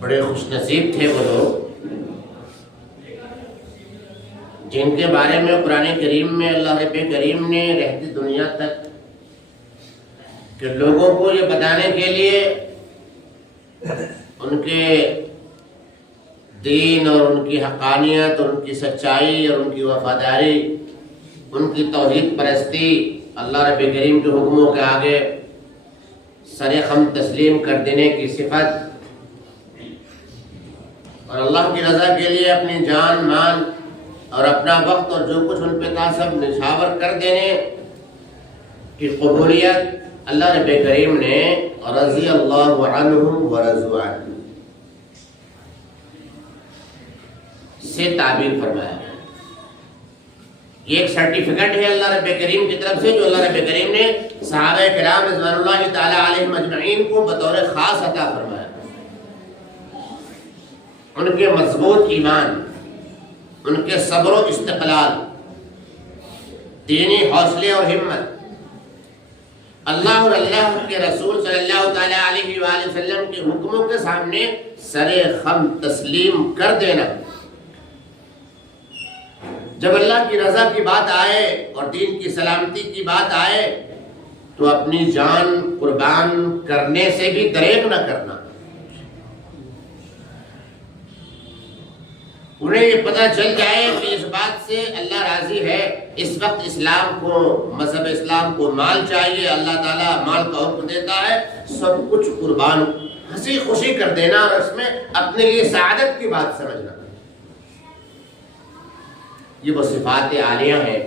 بڑے خوش نصیب تھے وہ لوگ جن کے بارے میں قرآن کریم میں اللہ رب کریم نے رہتی دنیا تک کہ لوگوں کو یہ بتانے کے لیے ان کے دین اور ان کی حقانیت اور ان کی سچائی اور ان کی وفاداری، ان کی توحید پرستی، اللہ رب کریم کے حکموں کے آگے سر خم تسلیم کر دینے کی صفت اور اللہ کی رضا کے لیے اپنی جان مال اور اپنا وقت اور جو کچھ ان پہ تھا سب نچھاور کر دینے کی قبولیت اللہ رب کریم نے رضی اللہ عنہم ورضوا عنہ سے تعبیر فرمایا۔ یہ ایک سرٹیفکیٹ ہے اللہ رب کریم کی طرف سے جو اللہ رب کریم نے صحابہ کرام رضوان اللہ تعالی علیہم اجمعین کو بطور خاص عطا فرمایا۔ ان کے مضبوط ایمان، ان کے صبر و استقلال، دینی حوصلے اور ہمت، اللہ اور اللہ کے رسول صلی اللہ تعالی علیہ وآلہ وسلم کے حکموں کے سامنے سر خم تسلیم کر دینا۔ جب اللہ کی رضا کی بات آئے اور دین کی سلامتی کی بات آئے تو اپنی جان قربان کرنے سے بھی دریغ نہ کرنا۔ انہیں یہ پتہ چل جائے کہ اس بات سے اللہ راضی ہے، اس وقت اسلام کو، مذہب اسلام کو مال چاہیے، اللہ تعالیٰ مال کا حکم دیتا ہے، سب کچھ قربان ہنسی خوشی کر دینا اور اس میں اپنے لیے سعادت کی بات سمجھنا۔ یہ وہ صفات عالیہ ہیں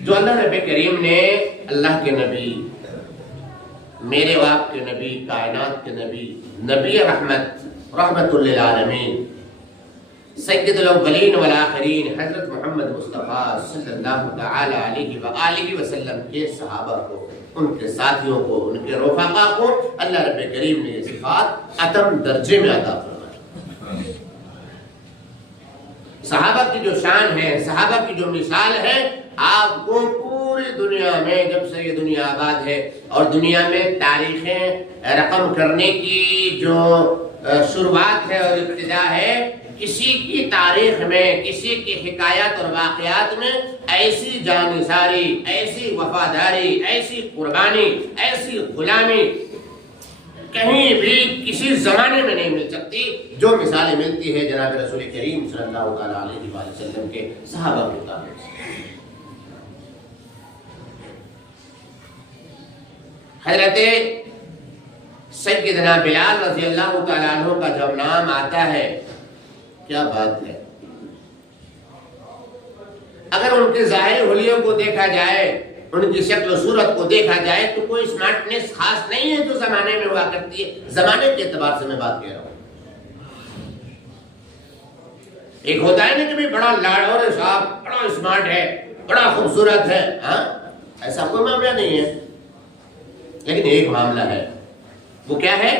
جو اللہ رب کریم نے اللہ کے نبی، میرے و آپ کے نبی، کائنات کے نبی، نبی رحمت للعالمین، سید الاولین والآخرین حضرت محمد مصطفیٰ صلی اللہ تعالی علیہ وآلہ وسلم کے صحابہ کو، ان کے ساتھیوں کو، ان کے رفقا کو اللہ رب کریم نے یہ صفات اتم درجے میں عطا فرمائی۔ صحابہ کی جو شان ہے، صحابہ کی جو مثال ہے، آپ کو پوری دنیا میں جب سے یہ دنیا آباد ہے اور دنیا میں تاریخیں رقم کرنے کی جو شروعات ہے اور ابتدا ہے، کسی کی تاریخ میں، کسی کی حکایات اور واقعات میں ایسی جانثاری، ایسی وفاداری، ایسی قربانی، ایسی غلامی کہیں بھی کسی زمانے میں نہیں مل سکتی جو مثالیں ملتی ہے جناب رسول کریم صلی اللہ تعالی علیہ وآلہ وسلم کے صحابہ کے تعلق سے۔ حضرت سیدنا بلال رضی اللہ تعالیٰ عنہ کا جب نام آتا ہے، کیا بات ہے، اگر ان کے ظاہر حلیوں کو دیکھا جائے، ان کی شکل و صورت کو دیکھا جائے تو کوئی سمارٹنیس خاص نہیں ہے جو زمانے میں ہوا کرتی ہے، زمانے کے اعتبار سے میں بات کہہ رہا ہوں۔ ایک ہوتا ہے نا کہ بھی بڑا لاڑور ہے صاحب، بڑا اسمارٹ ہے، بڑا خوبصورت ہے، ہاں ایسا کوئی معاملہ نہیں ہے، لیکن ایک معاملہ ہے، وہ کیا ہے؟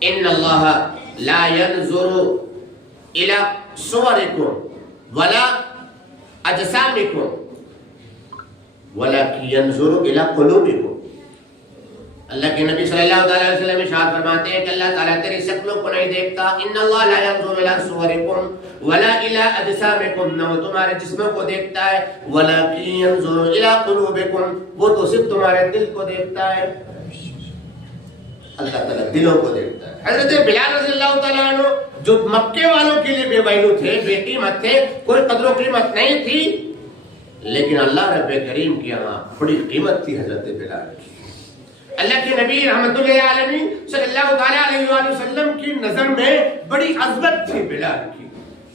ان اللہ لا ينظر الى صورکم ولا اجسامکم ولكن ينظر الى قلوبکم۔ اللہ کے نبی صلی اللہ علیہ وسلم ارشاد فرماتے ہیں کہ اللہ تعالیٰ تیری شکلوں کو نہیں دیکھتا، ان اللہ لا ينظر الى صورکم ولا الى اجسامکم، نہ وہ تمہارے جسموں کو دیکھتا ہے، ولكن ينظر الى قلوبکم، وہ تو صرف تمہارے دل کو دیکھتا ہے۔ اللہ تعالیٰ دلوں کو دیکھتا ہے۔ حضرت بلال رضی اللہ تعالیٰ عنہ جو مکے والوں کے لیے بے ویلو تھے، بے قیمت تھے، کوئی قدر و قیمت نہیں تھی، لیکن اللہ رب کریم کی یہاں بڑی قیمت تھی حضرت بلال کی۔ اللہ کے نبی رحمت اللہ علیہ صلی اللہ تعالیٰ علیہ وآلہ وسلم کی نظر میں بڑی عظمت تھی بلال کی،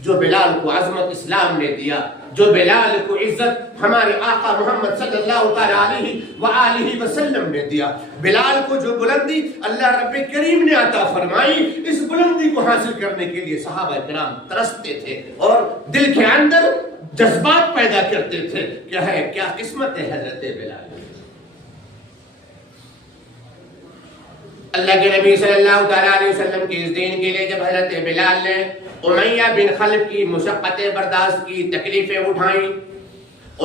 جو بلال کو عظمت اسلام نے دیا، جو بلال کو عزت ہمارے آقا محمد صلی اللہ تعالیٰ علیہ وآلہ وسلم نے دیا۔ بلال کو جو بلندی اللہ رب کریم نے عطا فرمائی، اس بلندی کو حاصل کرنے کے لیے صحابہ کرام ترستے تھے اور دل کے اندر جذبات پیدا کرتے تھے، کیا ہے، کیا قسمت ہے حضرت بلال۔ اللہ کے نبی صلی اللہ تعالیٰ علیہ وسلم کے اس دین کے لیے جب حضرت بلال نے امیہ بن خلف کی مشقتیں برداشت کی، تکلیفیں اٹھائیں،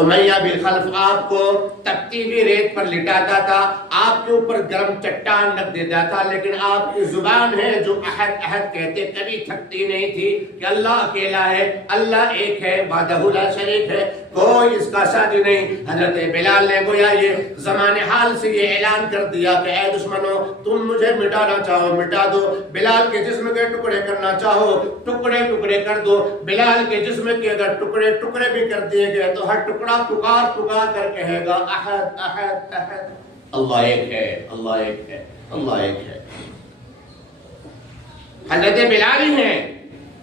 امیہ بن خلف آپ کو تپتی ہوئی ریت پر لٹاتا تھا، آپ کے اوپر گرم چٹان رکھ دیتا تھا، لیکن آپ کی زبان ہے جو احد احد کہتے کبھی تھکتی نہیں تھی کہ اللہ اکیلا ہے، اللہ ایک ہے، وحدہ لا شریک ہے، کوئی اس کا ساتھی نہیں۔ حضرت بلال نے گویا یہ زمان حال سے یہ اعلان کر دیا کہ اے دشمنوں، تم مجھے مٹانا چاہو مٹا دو، بلال کے جسم کے ٹکڑے کرنا چاہو ٹکڑے ٹکڑے کر دو۔ بلال کے جسم کے اگر ٹکڑے ٹکڑے بھی کر دیے گئے تو ہر ٹکڑا پکار پکار کر کہے گا احد احد احد، اللہ ایک ہے، اللہ ایک ہے، اللہ ایک ہے۔ حضرت بلال ہی ہیں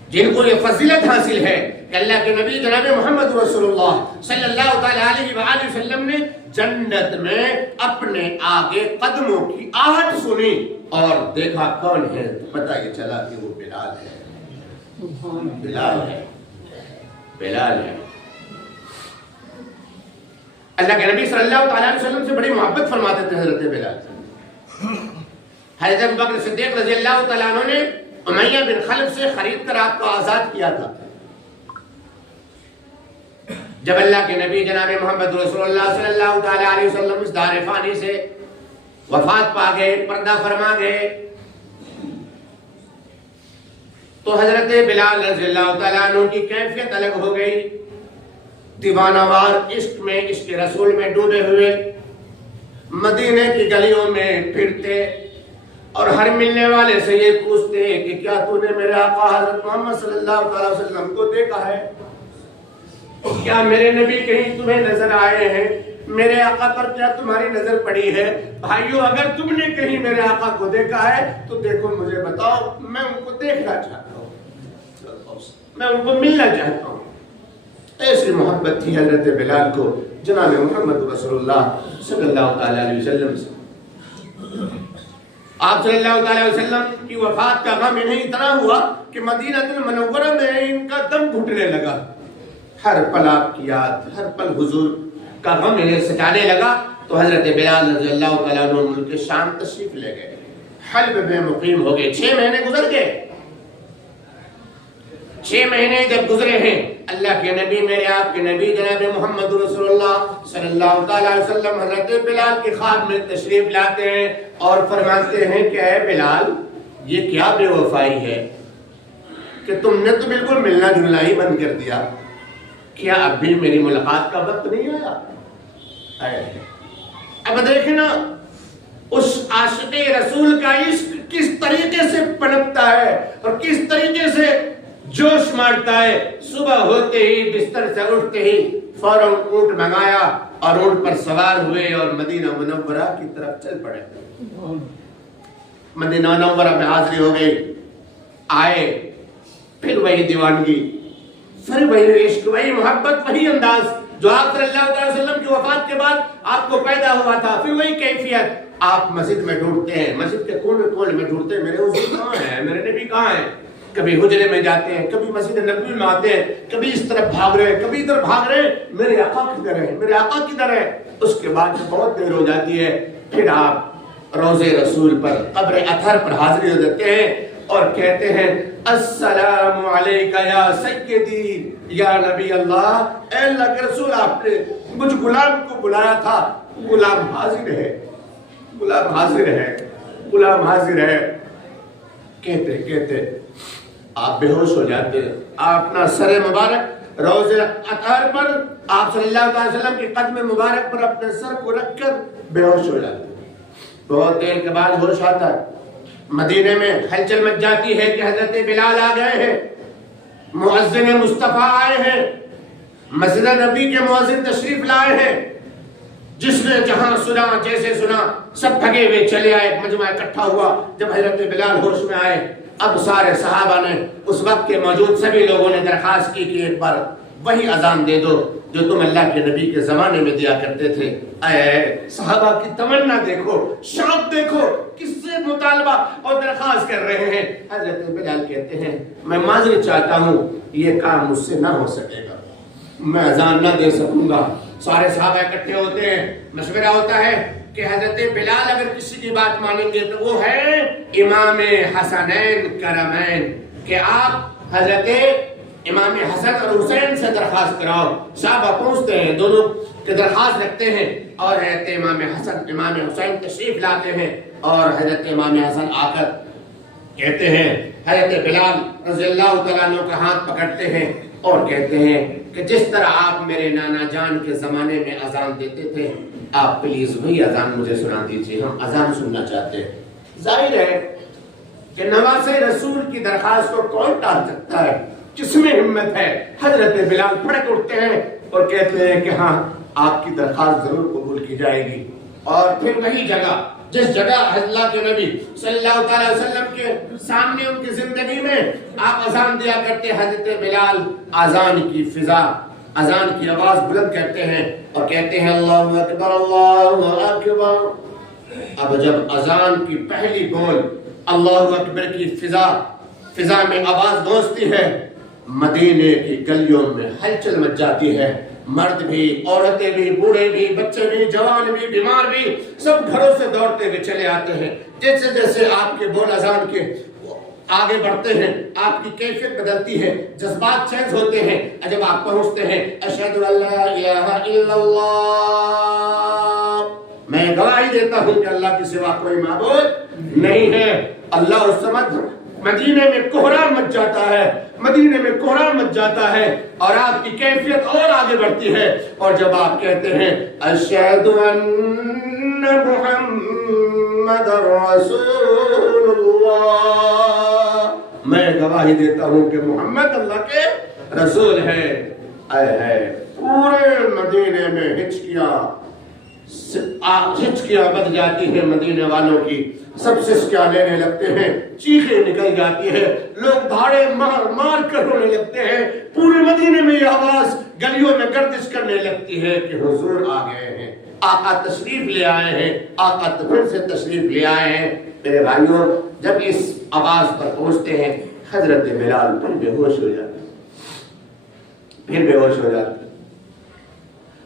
جن کو یہ فضیلت حاصل ہے کہ اللہ کے نبی جناب محمد رسول اللہ صلی اللہ تعالیٰ علیہ وآلہ وسلم نے جنت میں اپنے آگے قدموں کی آہٹ سنی اور دیکھا کون ہے، پتہ یہ چلا کہ وہ بلال ہے، بلال ہے، بلال ہے۔ اللہ کے نبی صلی اللہ تعالیٰ علیہ وسلم سے بڑی محبت فرماتے تھے حضرت بلال سے۔ حضرت ابوبکر صدیق رضی اللہ تعالیٰ عنہ نے امیہ بن خلف سے خرید کر آپ کو آزاد کیا تھا۔ جب اللہ کے نبی جناب محمد رسول اللہ صلی اللہ تعالیٰ علیہ وسلم اس دار فانی سے وفات پا گئے، پردہ فرما گئے، تو حضرت بلال رضی اللہ تعالیٰ عنہ کی کیفیت الگ ہو گئی، دیوانہ وار عشق میں، عشق رسول میں ڈوبے ہوئے، مدینے کی گلیوں میں پھرتے اور ہر ملنے والے سے یہ پوچھتے کہ کیا تو نے میرے آقا حضرت محمد صلی اللہ علیہ وسلم کو دیکھا ہے؟ کیا میرے نبی کہیں تمہیں نظر آئے ہیں؟ میرے آقا پر کیا تمہاری نظر پڑی ہے؟ بھائیو اگر تم نے کہیں میرے آقا کو دیکھا ہے تو دیکھو مجھے بتاؤ، میں ان کو دیکھنا چاہتا ہوں، میں ان کو ملنا چاہتا ہوں۔ ایسی محبت تھی حضرت بلال کو جناب محمد رسول اللہ صلی اللہ تعالیٰ علیہ وسلم سے۔ آپ صلی اللہ تعالیٰ علیہ وسلم کی وفات کا غم انہیں اتنا ہوا کہ مدینہ المنورہ میں ان کا دم گھٹنے لگا، ہر پل آپ کی یاد، ہر پل حضور کا غم انہیں ستانے لگا، تو حضرت بلال رضی اللہ تعالیٰ عنہ ملک شام تشریف لے گئے، حلب میں مقیم ہو گئے۔ 6 مہینے گزر گئے، 6 مہینے جب گزرے ہیں، اللہ کے نبی میرے آپ کے نبی جناب محمد رسول اللہ صلی اللہ تعالیٰ علیہ وسلم حضرت بلال کے خواب میں تشریف لاتے ہیں اور فرماتے ہیں کہ اے بلال، یہ کیا بے وفائی ہے کہ تم نے تو بالکل ملنا جلنا ہی بند کر دیا، کیا اب بھی میری ملاقات کا وقت نہیں آیا؟ اب دیکھیں نا اس عاشق رسول کا عشق کس طریقے سے پنپتا ہے اور کس طریقے سے جوش مارتا ہے۔ صبح ہوتے ہی بستر سے اٹھتے ہی فوراً اونٹ منگایا اور اونٹ پر سوار ہوئے اور مدینہ منورہ کی طرف چل پڑے۔ مدینہ منورہ میں حاضری ہو گئی، آئے، پھر وہی دیوانگی، پھر وہی عشق، وہی محبت، وہی انداز جو آپ صلی اللہ علیہ وسلم کی وفات کے بعد آپ کو پیدا ہوا تھا، پھر وہی کیفیت۔ آپ مسجد میں ڈھونڈتے ہیں، مسجد کے کونے کونے میں ڈھونڈتے ہیں، میرے حضور کہاں ہیں، میرے نبی کہاں ہیں؟ کبھی حجرے میں جاتے ہیں، کبھی مسجد نبوی میں آتے ہیں، کبھی اس طرف بھاگ رہے ہیں، کبھی ادھر بھاگ رہے ہیں، میرے آقا کدھر ہے، میرے آقا کدھر ہے؟ اس کے بعد بہت دیر ہو جاتی ہے، پھر آپ روضے رسول پر، قبر اطہر پر حاضری ہو دیتے ہیں اور کہتے ہیں السلام علیکہ یا سیدی یا نبی اللہ، اے اللہ کے رسول، آپ نے مجھ غلام کو بلایا تھا، غلام حاضر ہے، غلام حاضر ہے، غلام حاضر ہے۔ کہتے کہتے آپ بے ہوش ہو جاتے ہیں، آپ اپنا سر مبارک روضے اطہر پر آپ صلی اللہ علیہ وسلم کے قدم مبارک پر اپنے سر کو رکھ کر بے ہوش ہو جاتے ہیں۔ بہت دیر کے بعد ہوش آتا ہے، مدینے میں ہلچل مچ جاتی ہے کہ حضرت بلال آ گئے ہیں، مؤذن مصطفیٰ آئے ہیں، مسجد نبی کے مؤذن تشریف لائے ہیں۔ جس نے جہاں سنا، جیسے سنا، سب بھگے ہوئے چلے آئے، مجمع اکٹھا ہوا۔ جب حضرت بلال ہوش میں آئے، اب سارے صحابہ نے، اس وقت کے موجود سبھی لوگوں نے درخواست کی کہ ایک بار وہی اذان دے دو جو تم اللہ کے نبی کے زمانے میں دیا کرتے تھے۔ اے صحابہ کی تمنا دیکھو، شوق دیکھو، کس سے مطالبہ اور درخواست کر رہے ہیں۔ حضرت بلال کہتے ہیں میں معذرت چاہتا ہوں، یہ کام مجھ سے نہ ہو سکے گا، میں اذان نہ دے سکوں گا۔ سارے صحابہ اکٹھے ہوتے ہیں، مشورہ ہوتا ہے کہ حضرت بلال اگر کسی کی بات مانیں گے تو وہ ہے امام حسنین کرمین، کہ آپ حضرت امام حسن اور حسین سے درخواست کراؤ۔ صحابہ پہنچتے ہیں، دونوں کی درخواست رکھتے ہیں، اور حضرت امام حسن امام حسین تشریف لاتے ہیں، اور حضرت امام حسن آ کر کہتے ہیں، حضرت بلال رضی اللہ تعالیٰ عنہ کا ہاتھ پکڑتے ہیں اور کہتے ہیں کہ جس طرح آپ میرے نانا جان کے زمانے میں اذان دیتے تھے، آپ پلیز وہی اذان مجھے سنا دیجیے، ہم اذان سننا چاہتے ہیں۔ ظاہر ہے کہ نواسے رسول کی درخواست کو کون ٹال سکتا ہے؟ کس میں ہمت ہے؟ حضرت بلال پھڑک اٹھتے ہیں اور کہتے ہیں کہ ہاں آپ کی درخواست ضرور قبول کی جائے گی۔ اور پھر وہی جگہ جس جگہ اللہ کے نبی صلی اللہ تعالی وسلم کے سامنے ان کی زندگی میں آپ اذان دیا کرتے، حضرت بلال اذان کی فضا، اذان کی آواز بلند کرتے ہیں اور کہتے ہیں اللہ اکبر اللہ اکبر۔ اب جب اذان کی پہلی بول اللہ اکبر کی فضا میں آواز گونجتی ہے، مدینے کی گلیوں میں ہلچل مچ جاتی ہے، مرد بھی، عورتیں بھی، بوڑھے بھی، بچے بھی، جوان بھی، بیمار بھی، سب گھروں سے دوڑتے ہوئے چلے آتے ہیں۔ جیسے جیسے آپ کے بول اذان کے آگے بڑھتے ہیں، آپ کی کیفیت بدلتی ہے، جذبات چینج ہوتے ہیں۔ جب آپ پہنچتے ہیں اشہد ان لا الہ الا اللہ، میں گواہی دیتا ہوں کہ اللہ کے سوا کوئی معبود نہیں ہے، اللہ الصمد، مدینے میں کوہرام مچ جاتا ہے، مدینے میں کوہرام مچ جاتا ہے، اور آپ کی کیفیت اور آگے بڑھتی ہے۔ اور جب آپ کہتے ہیں اشہد ان محمد رسول اللہ، میں گواہی دیتا ہوں کہ محمد اللہ کے رسول ہے، پورے مدینے میں ہچکیاں بد جاتی ہیں، مدینے والوں کی سب سسکیاں لینے لگتے ہیں، چیخیں نکل جاتی ہے، لوگ دھاڑے مار مار کر رونے لگتے ہیں، پورے مدینے میں یہ آواز گلیوں میں گردش کرنے لگتی ہے کہ حضور آ گئے ہیں، آقا تشریف لے آئے ہیں، آقا پھر سے تشریف لے آئے ہیں۔ میرے بھائیوں، جب اس آواز پر پہنچتے ہیں حضرت بلال پھر بے ہوش ہو جاتے ہیں۔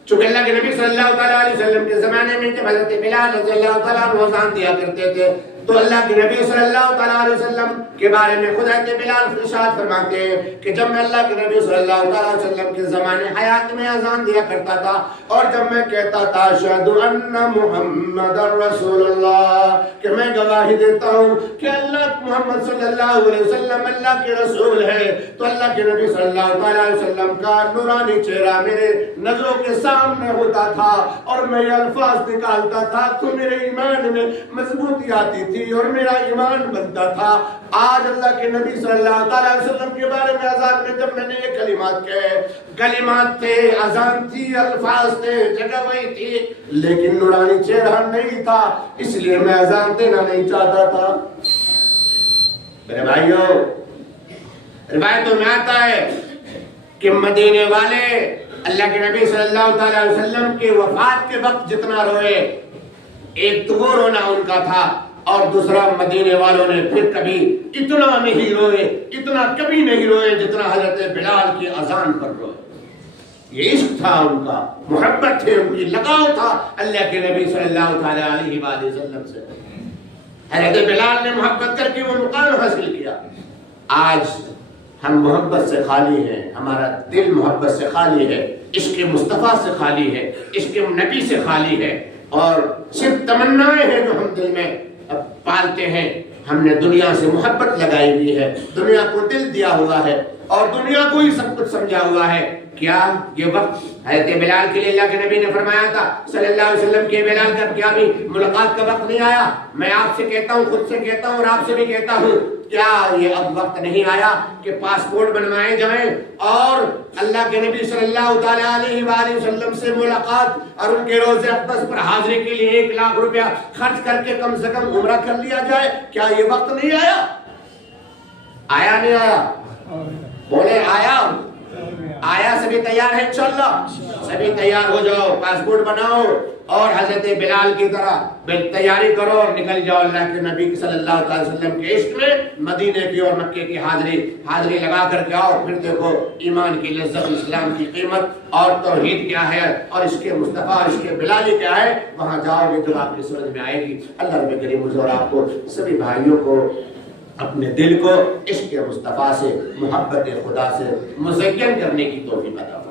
چونکہ اللہ کے نبی صلی اللہ علیہ وسلم کے زمانے میں جب حضرت بلال رضی اللہ تعالیٰ عنہ اذان دیا کرتے تھے تو اللہ کے نبی صلی اللہ علیہ وسلم کے بارے میں خود حضرت بلال ارشاد فرماتے ہیں کہ جب میں اللہ کے نبی صلی اللہ علیہ وسلم کے زمانے حیات میں اذان دیا کرتا تھا اور جب میں کہتا تھا اشہد ان محمد رسول اللہ، کہ میں گواہی دیتا ہوں کہ اللہ محمد صلی اللہ علیہ وسلم اللہ کے رسول ہے، تو اللہ کے نبی صلی اللہ علیہ وسلم کا نورانی چہرہ میرے نظروں کے سامنے ہوتا تھا اور میں یہ الفاظ نکالتا تھا تو میرے ایمان میں مضبوطی آتی تھی اور میرا ایمان بنتا تھا۔ آج اللہ کے نبی صلی اللہ علیہ وسلم کے بارے میں اذان میں جب میں نے یہ کلمات کہے، کلمات تھے، اذان تھی، الفاظ تھے، جگہ وہی تھی، لیکن نورانی چہرہ نہیں تھا، اس لیے میں اذان دینا نہیں چاہتا تھا۔ میرے بھائیوں، روایتوں میں آتا ہے کہ مدینے والے اللہ کے نبی صلی اللہ علیہ وسلم کے وفات کے وقت جتنا روئے، ایک تو وہ رونا ان کا تھا، اور دوسرا مدینے والوں نے پھر کبھی اتنا نہیں روئے، اتنا کبھی نہیں روئے جتنا حضرت بلال کی اذان پر روئے۔ یہ عشق تھا ان کا، محبت تھے ان کی، لگاؤ تھا اللہ کے نبی صلی اللہ علیہ وآلہ وسلم سے۔ حضرت بلال نے محبت کر کے وہ مقام حاصل کیا۔ آج ہم محبت سے خالی ہیں، ہمارا دل محبت سے خالی ہے، عشق مصطفیٰ سے خالی ہے، عشق نبی سے خالی ہے، اور صرف تمنائیں ہیں جو ہم دل میں پالتے ہیں۔ ہم نے دنیا سے محبت لگائی ہوئی ہے، دنیا کو دل دیا ہوا ہے اور دنیا کو ہی سب کچھ سمجھا ہوا ہے۔ کیا یہ وقت حضرت بلال کے لیے اللہ کے نبی نے فرمایا تھا صلی اللہ علیہ وسلم کے بلال کا کیا بھی ملاقات کا وقت نہیں آیا؟ میں آپ سے کہتا ہوں، خود سے کہتا ہوں اور آپ سے بھی کہتا ہوں، کیا یہ اب وقت نہیں آیا کہ پاسپورٹ بنوائے جائیں اور اللہ کے نبی صلی اللہ علیہ وآلہ وسلم سے ملاقات اور ان کے روزے اقدس پر حاضری کے لیے 1 لاکھ روپیہ خرچ کر کے کم سے کم عمرہ کر لیا جائے؟ کیا یہ وقت نہیں آیا؟ آیا نہیں آیا؟ بولے آیا؟ آیا؟ سبھی تیار ہیں؟ انشاءاللہ سبھی تیار ہو جاؤ، پاسپورٹ بناؤ اور حضرت بلال کی طرح تیاری کرو اور نکل جاؤ اللہ کے نبی صلی اللہ علیہ وسلم کے عشق میں مدینے کی اور مکے کی حاضری لگا کر کے آؤ۔ پھر دیکھو ایمان کی لذت، اسلام کی قیمت اور توحید کیا ہے اور عشق مصطفیٰ، عشق بلالی کیا ہے، وہاں جاؤ گے تو آپ کی سمجھ میں آئے گی۔ اللہ رب کریم مجھے اور آپ کو سبھی بھائیوں کو اپنے دل کو عشق مصطفیٰ سے، محبت خدا سے مزین کرنے کی توفیق عطا فرمائے۔